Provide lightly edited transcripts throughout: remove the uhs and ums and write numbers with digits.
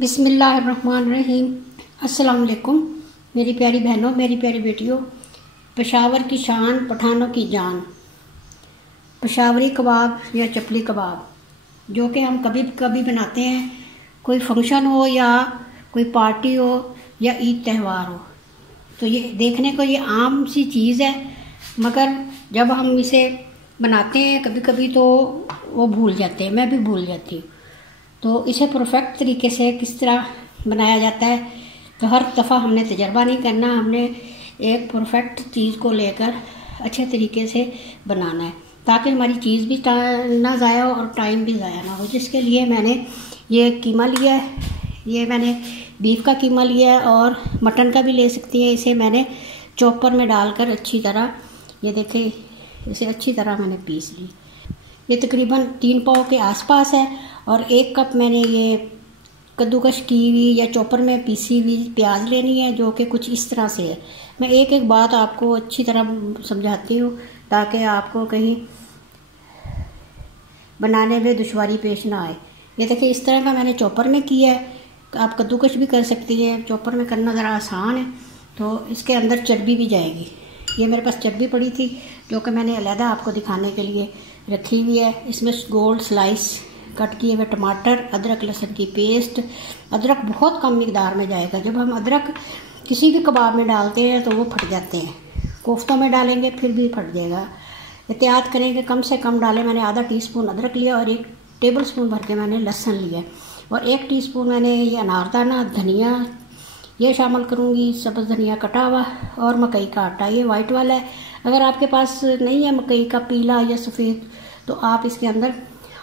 बिस्मिल्लाहिर्रहमानिर्रहीम। अस्सलाम वालेकुम मेरी प्यारी बहनों, मेरी प्यारी बेटियों। पेशावर की शान, पठानों की जान। पेशावरी कबाब या चपली कबाब जो कि हम कभी कभी बनाते हैं, कोई फंक्शन हो या कोई पार्टी हो या ईद त्यौहार हो, तो ये देखने को ये आम सी चीज़ है, मगर जब हम इसे बनाते हैं कभी कभी तो वो भूल जाते हैं, मैं भी भूल जाती हूँ। तो इसे परफेक्ट तरीके से किस तरह बनाया जाता है, तो हर दफ़ा हमने तजर्बा नहीं करना, हमने एक परफेक्ट चीज़ को लेकर अच्छे तरीके से बनाना है ताकि हमारी चीज़ भी ना ज़ाया हो और टाइम भी ज़ाया ना हो। जिसके लिए मैंने ये कीमा लिया है, ये मैंने बीफ का कीमा लिया है और मटन का भी ले सकती हैं। इसे मैंने चॉपर में डालकर अच्छी तरह, ये देखें, इसे अच्छी तरह मैंने पीस ली। ये तकरीबन 3 पाव के आसपास है और 1 कप मैंने ये कद्दूकश की हुई या चॉपर में पीसी हुई प्याज लेनी है, जो कि कुछ इस तरह से है। मैं एक एक बात आपको अच्छी तरह समझाती हूँ ताकि आपको कहीं बनाने में दुश्वारी पेश ना आए। ये देखिए, इस तरह का मैंने चॉपर में किया है। आप कद्दूकश भी कर सकती हैं, चॉपर में करना ज़रा आसान है। तो इसके अंदर चर्बी भी जाएगी। ये मेरे पास चर्बी पड़ी थी जो कि मैंने अलहदा आपको दिखाने के लिए रखी हुई है। इसमें गोल्ड स्लाइस कट किए हुए टमाटर, अदरक लहसुन की पेस्ट। अदरक बहुत कम मिकदार में जाएगा। जब हम अदरक किसी भी कबाब में डालते हैं तो वो फट जाते हैं, कोफ्तों में डालेंगे फिर भी फट जाएगा। एहतियात करेंगे, कम से कम डालें। मैंने आधा टीस्पून अदरक लिया और 1 टेबलस्पून भर के मैंने लहसुन लिया और 1 टीस्पून मैंने ये अनारदाना, धनिया ये शामिल करूँगी, सब्ज़ धनिया कटा हुआ, और मकई का आटा, ये वाइट वाला है। अगर आपके पास नहीं है मकई का पीला या सफ़ेद तो आप इसके अंदर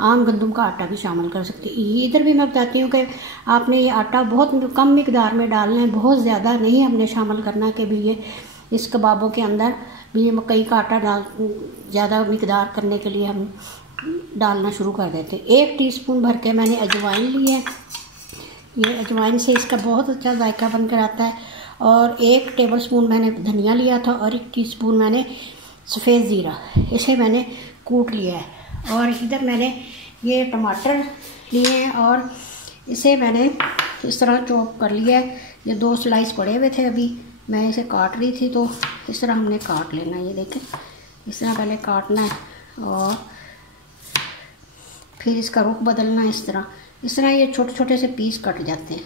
आम गंदम का आटा भी शामिल कर सकते हैं। इधर भी मैं बताती हूँ कि आपने ये आटा बहुत कम मिकदार में डालना है, बहुत ज़्यादा नहीं हमने शामिल करना कि भी ये इस कबाबों के अंदर भी ये मकई का आटा डाल ज़्यादा मिकदार करने के लिए हम डालना शुरू कर देते हैं। 1 टीस्पून भर के मैंने अजवाइन ली है। ये अजवाइन से इसका बहुत अच्छा जायका बनकर आता है। और 1 टेबलस्पून मैंने धनिया लिया था और 1 टीस्पून मैंने सफ़ेद ज़ीरा, इसे मैंने कूट लिया है। और इधर मैंने ये टमाटर लिए हैं और इसे मैंने इस तरह चॉप कर लिया है। ये 2 स्लाइस पड़े हुए थे, अभी मैं इसे काट रही थी, तो इस तरह हमने काट लेना है। ये देखें, इस तरह पहले काटना है और फिर इसका रुख बदलना है। इस तरह ये छोटे छोटे से पीस कट जाते हैं।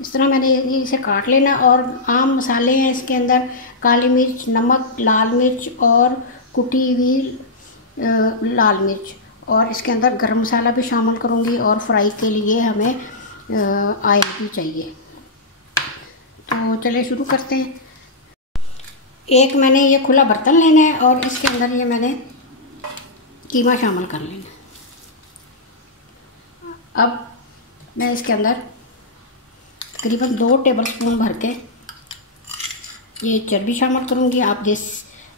इस तरह मैंने इसे काट लेना। और आम मसाले हैं इसके अंदर, काली मिर्च, नमक, लाल मिर्च और कुटी हुई लाल मिर्च, और इसके अंदर गरम मसाला भी शामिल करूँगी। और फ्राई के लिए हमें ऑयल भी चाहिए। तो चलिए शुरू करते हैं। एक मैंने ये खुला बर्तन लेना है और इसके अंदर ये मैंने कीमा शामिल कर लेना। अब मैं इसके अंदर तकरीबन 2 टेबलस्पून भर के ये चर्बी शामिल करूँगी। आप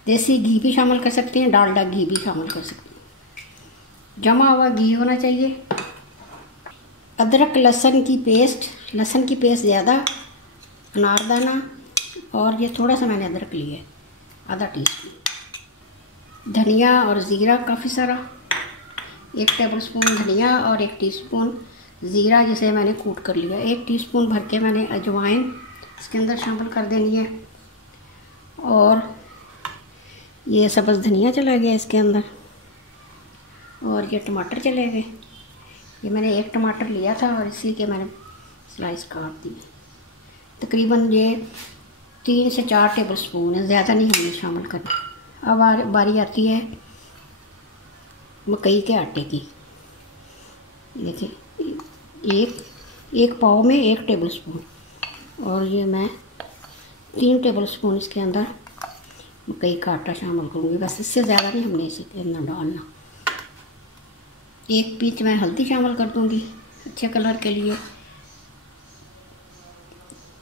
देसी घी भी शामिल कर सकते हैं, डालडा घी भी शामिल कर सकते हैं। जमा हुआ घी होना चाहिए। अदरक लहसुन की पेस्ट, लहसुन की पेस्ट ज़्यादा, अनारदाना, और ये थोड़ा सा मैंने अदरक लिया है, आधा टीस्पून। धनिया और ज़ीरा काफ़ी सारा, 1 टेबलस्पून धनिया और 1 टीस्पून ज़ीरा जिसे मैंने कूट कर लिया। 1 टीस्पून भर के मैंने अजवाइन इसके अंदर शामिल कर देनी है। और ये सब्ज़ धनिया चला गया इसके अंदर, और ये टमाटर चले गए। ये मैंने 1 टमाटर लिया था और इसी के मैंने स्लाइस काट दी। तकरीबन ये 3 से 4 टेबलस्पून है, ज़्यादा नहीं हमने शामिल करना। अब बारी आती है मकई के आटे की। देखिए, एक पाव में 1 टेबलस्पून, और ये मैं 3 टेबलस्पून इसके अंदर मकई का आटा शामिल करूँगी। बस इससे ज़्यादा नहीं हमने इसके अंदर डालना। 1 पींच मैं हल्दी शामिल कर दूँगी अच्छे कलर के लिए।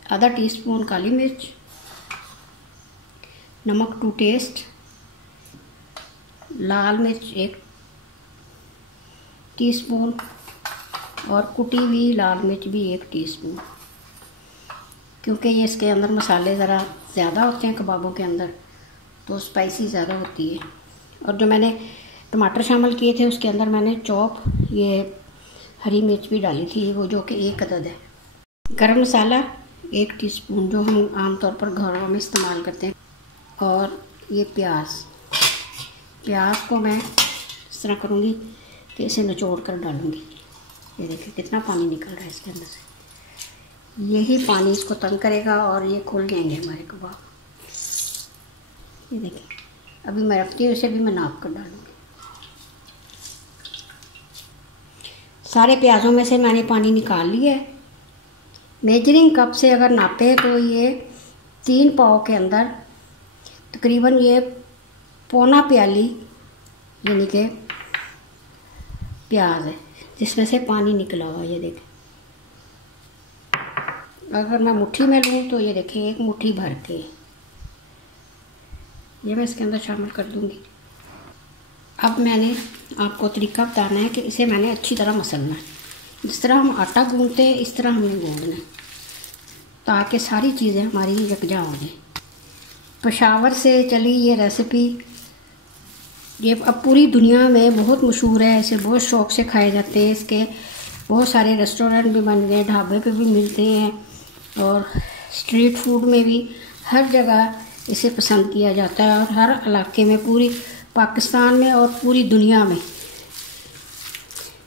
आधा टीस्पून काली मिर्च, नमक टू टेस्ट, लाल मिर्च 1 टीस्पून, और कुटी हुई लाल मिर्च भी 1 टीस्पून, क्योंकि ये इसके अंदर मसाले ज़रा ज़्यादा होते हैं कबाबों के अंदर, तो स्पाइसी ज़्यादा होती है। और जो मैंने टमाटर शामिल किए थे उसके अंदर मैंने चॉप ये हरी मिर्च भी डाली थी, वो जो कि 1 अदद है। गरम मसाला 1 टीस्पून जो हम आमतौर पर घरों में इस्तेमाल करते हैं। और ये प्याज को मैं इस तरह करूँगी कि इसे निचोड़ कर डालूँगी। ये देखिए कितना पानी निकल रहा है इसके अंदर से। यही पानी इसको तंग करेगा और ये खुल जाएंगे हमारे कबाब। ये देखिए अभी मैं रखती हूँ, इसे भी मैं नाप कर डालूँगी। सारे प्याज़ों में से मैंने पानी निकाल लिया है। मेजरिंग कप से अगर नापे तो ये 3 पाव के अंदर तकरीबन ये पौना प्याली यानी कि प्याज है जिसमें से पानी निकला हुआ। ये देखें, अगर मैं मुट्ठी में लूँ तो ये देखें 1 मुट्ठी भर के ये मैं इसके अंदर शामिल कर दूँगी। अब मैंने आपको तरीका बताना है कि इसे मैंने अच्छी तरह मसलना है। जिस तरह हम आटा गूंदते हैं इस तरह हमने गूंदना है ताकि सारी चीज़ें हमारी यकजा हो जाए। पेशावर से चली ये रेसिपी, ये अब पूरी दुनिया में बहुत मशहूर है। इसे बहुत शौक़ से खाए जाते हैं। इसके बहुत सारे रेस्टोरेंट भी बन गए, ढाबे पे भी मिलते हैं और स्ट्रीट फूड में भी हर जगह इसे पसंद किया जाता है। और हर इलाके में, पूरी पाकिस्तान में और पूरी दुनिया में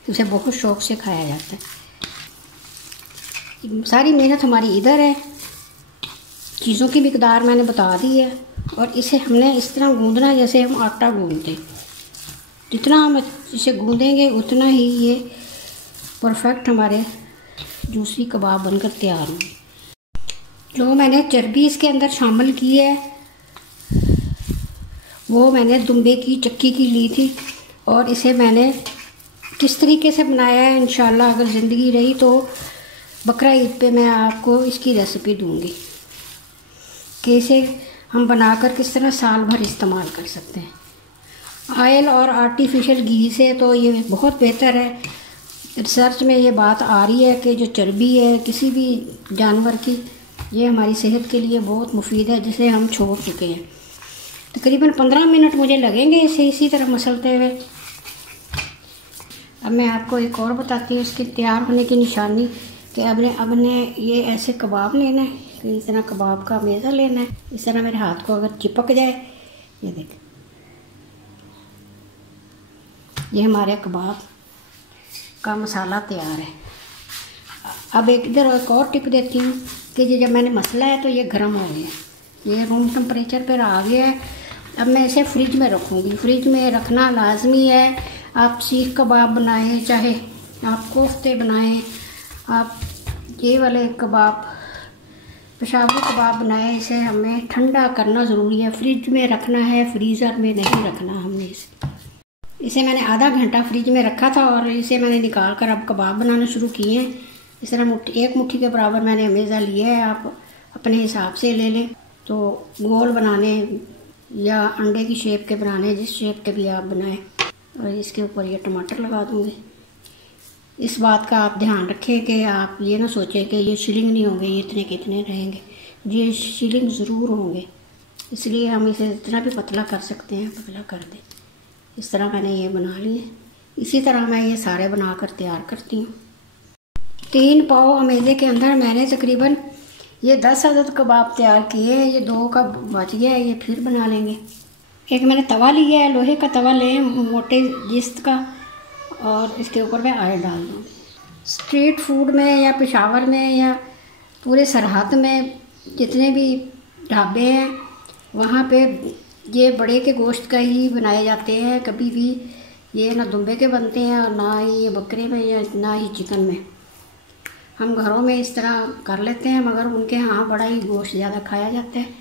इसे बहुत शौक़ से खाया जाता है। सारी मेहनत हमारी इधर है। चीज़ों की मिकदार मैंने बता दी है और इसे हमने इस तरह गूंदना जैसे हम आटा गूंदते हैं। जितना हम इसे गूंदेंगे उतना ही ये परफेक्ट हमारे जूसी कबाब बनकर तैयार होंगे। जो मैंने चर्बी इसके अंदर शामिल की है वो मैंने दुम्बे की चक्की की ली थी और इसे मैंने किस तरीके से बनाया है इंशाल्लाह अगर ज़िंदगी रही तो बकरा ईद पे मैं आपको इसकी रेसिपी दूंगी कि इसे हम बनाकर किस तरह साल भर इस्तेमाल कर सकते हैं। ऑयल और आर्टिफिशियल घी से तो ये बहुत बेहतर है। रिसर्च में ये बात आ रही है कि जो चर्बी है किसी भी जानवर की, ये हमारी सेहत के लिए बहुत मुफीद है, जिसे हम छोड़ चुके हैं। तकरीबन 15 मिनट मुझे लगेंगे इसे इसी तरह मसलते हुए। अब मैं आपको एक और बताती हूँ इसके तैयार होने की निशानी कि अब ने ये ऐसे कबाब लेना है कि इस तरह कबाब का मेज़ा लेना है। इस तरह मेरे हाथ को अगर चिपक जाए, ये देखें, ये हमारे कबाब का मसाला तैयार है। अब इधर एक और टिप देती हूँ कि ये जब मैंने मसला है तो ये गर्म हो गया, ये रूम टेम्परेचर पर आ गया है। अब मैं इसे फ्रिज में रखूँगी। फ्रिज में रखना लाजमी है। आप सीख कबाब बनाएं, चाहे आप कोफ्ते बनाएं, आप ये वाले कबाब पेशावरी कबाब बनाएं, इसे हमें ठंडा करना ज़रूरी है। फ्रिज में रखना है, फ्रीज़र में नहीं रखना हमने इसे मैंने आधा घंटा फ्रिज में रखा था और इसे मैंने निकाल कर अब कबाब बनाना शुरू किए हैं। इस तरह 1 मुट्ठी के बराबर मैंने मेज़ा लिया है। आप अपने हिसाब से ले लें। तो गोल बनाने या अंडे की शेप के बनाने, जिस शेप के भी आप बनाएं। और इसके ऊपर ये टमाटर लगा दूँगी। इस बात का आप ध्यान रखें कि आप ये ना सोचें कि ये शिलिंग नहीं होंगे, ये इतने कितने रहेंगे। ये शिलिंग ज़रूर होंगे, इसलिए हम इसे जितना भी पतला कर सकते हैं पतला कर दें। इस तरह मैंने ये बना लिए। इसी तरह मैं ये सारे बनाकर तैयार करती हूँ। 3 पाव अमेज़े के अंदर मैंने तकरीबन ये 10 अदद कबाब तैयार किए हैं। ये 2 का बच गया है, ये फिर बना लेंगे। एक मैंने तवा लिया है, लोहे का तवा लें, मोटे जिस्त का, और इसके ऊपर मैं ऑयल डाल दूँ। स्ट्रीट फूड में या पेशावर में या पूरे सरहद में जितने भी ढाबे हैं वहाँ पे ये बड़े के गोश्त का ही बनाए जाते हैं। कभी भी ये ना दुम्बे के बनते हैं और ना ही ये बकरे में या ना ही चिकन में। हम घरों में इस तरह कर लेते हैं, मगर उनके यहाँ बड़ा ही गोश्त ज़्यादा खाया जाता है।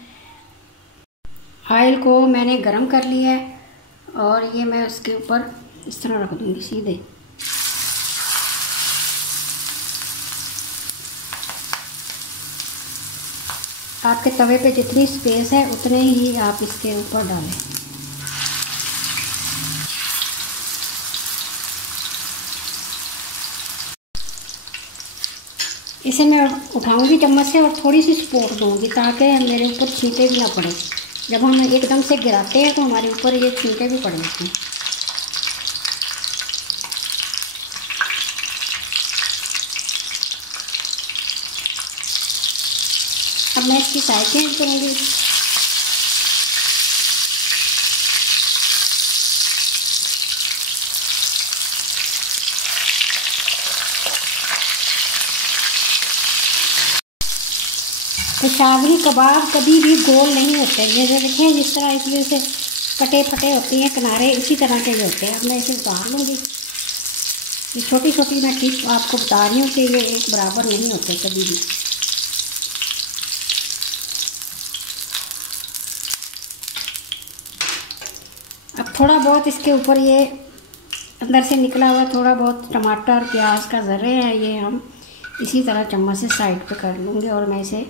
ऑयल को मैंने गरम कर लिया है और ये मैं उसके ऊपर इस तरह रख दूँगी सीधे। आपके तवे पे जितनी स्पेस है उतने ही आप इसके ऊपर डालें। इसे मैं उठाऊंगी चम्मच से और थोड़ी सी सपोर्ट दूंगी ताकि मेरे ऊपर छींटे भी ना पड़े। जब हम एकदम से गिराते हैं तो हमारे ऊपर ये छींटे भी पड़ जाते हैं। अब मैं इसकी साइड चेंज करूँगी। पेशावरी कबाब कभी भी गोल नहीं होते, ये देखिए जिस तरह इसमें से कटे फटे होती हैं किनारे, इसी तरह के होते हैं। अब मैं इसे उतार लूँगी। ये छोटी छोटी मैं टिप आपको बता रही हूँ कि ये एक बराबर नहीं होते कभी भी। अब थोड़ा बहुत इसके ऊपर ये अंदर से निकला हुआ थोड़ा बहुत टमाटर प्याज का ज़र्रे है, ये हम इसी तरह चम्मच से साइड पे कर लूँगी और मैं इसे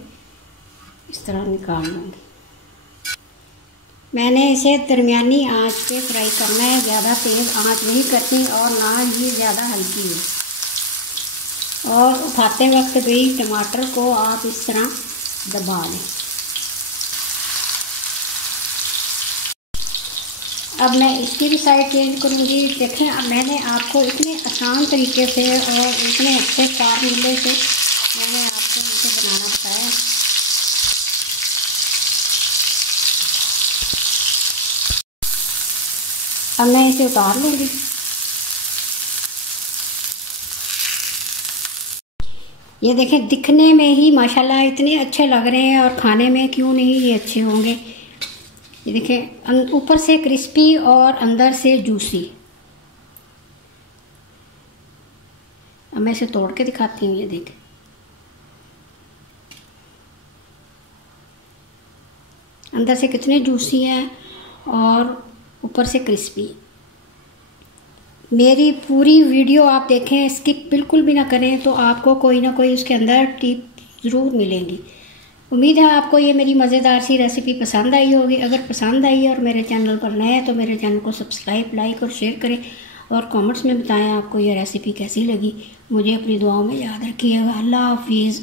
इस तरह निकाल लूँगी। मैंने इसे दरमियानी आंच पे फ्राई करना है, ज़्यादा तेज़ आंच नहीं करनी और ना ही ज़्यादा हल्की है। और उठाते वक्त भी टमाटर को आप इस तरह दबा लें। अब मैं इसकी भी साइड चेंज करूँगी। देखें, अब मैंने आपको इतने आसान तरीके से और इतने अच्छे फार्मूले से मैंने आपको इसे बनाना बताया। अब मैं इसे उतार लूँगी। ये देखें, दिखने में ही माशाल्लाह इतने अच्छे लग रहे हैं और खाने में क्यों नहीं ये अच्छे होंगे। ये देखें, ऊपर से क्रिस्पी और अंदर से जूसी। अब मैं इसे तोड़ के दिखाती हूँ। ये देखें, अंदर से कितने जूसी हैं और ऊपर से क्रिस्पी। मेरी पूरी वीडियो आप देखें, स्किप बिल्कुल भी ना करें, तो आपको कोई ना कोई उसके अंदर टिप ज़रूर मिलेंगी। उम्मीद है आपको ये मेरी मज़ेदार सी रेसिपी पसंद आई होगी। अगर पसंद आई और मेरे चैनल पर नए हैं तो मेरे चैनल को सब्सक्राइब, लाइक और शेयर करें और कमेंट्स में बताएं आपको ये रेसिपी कैसी लगी। मुझे अपनी दुआओं में याद रखिएगा। अल्लाह हाफिज़।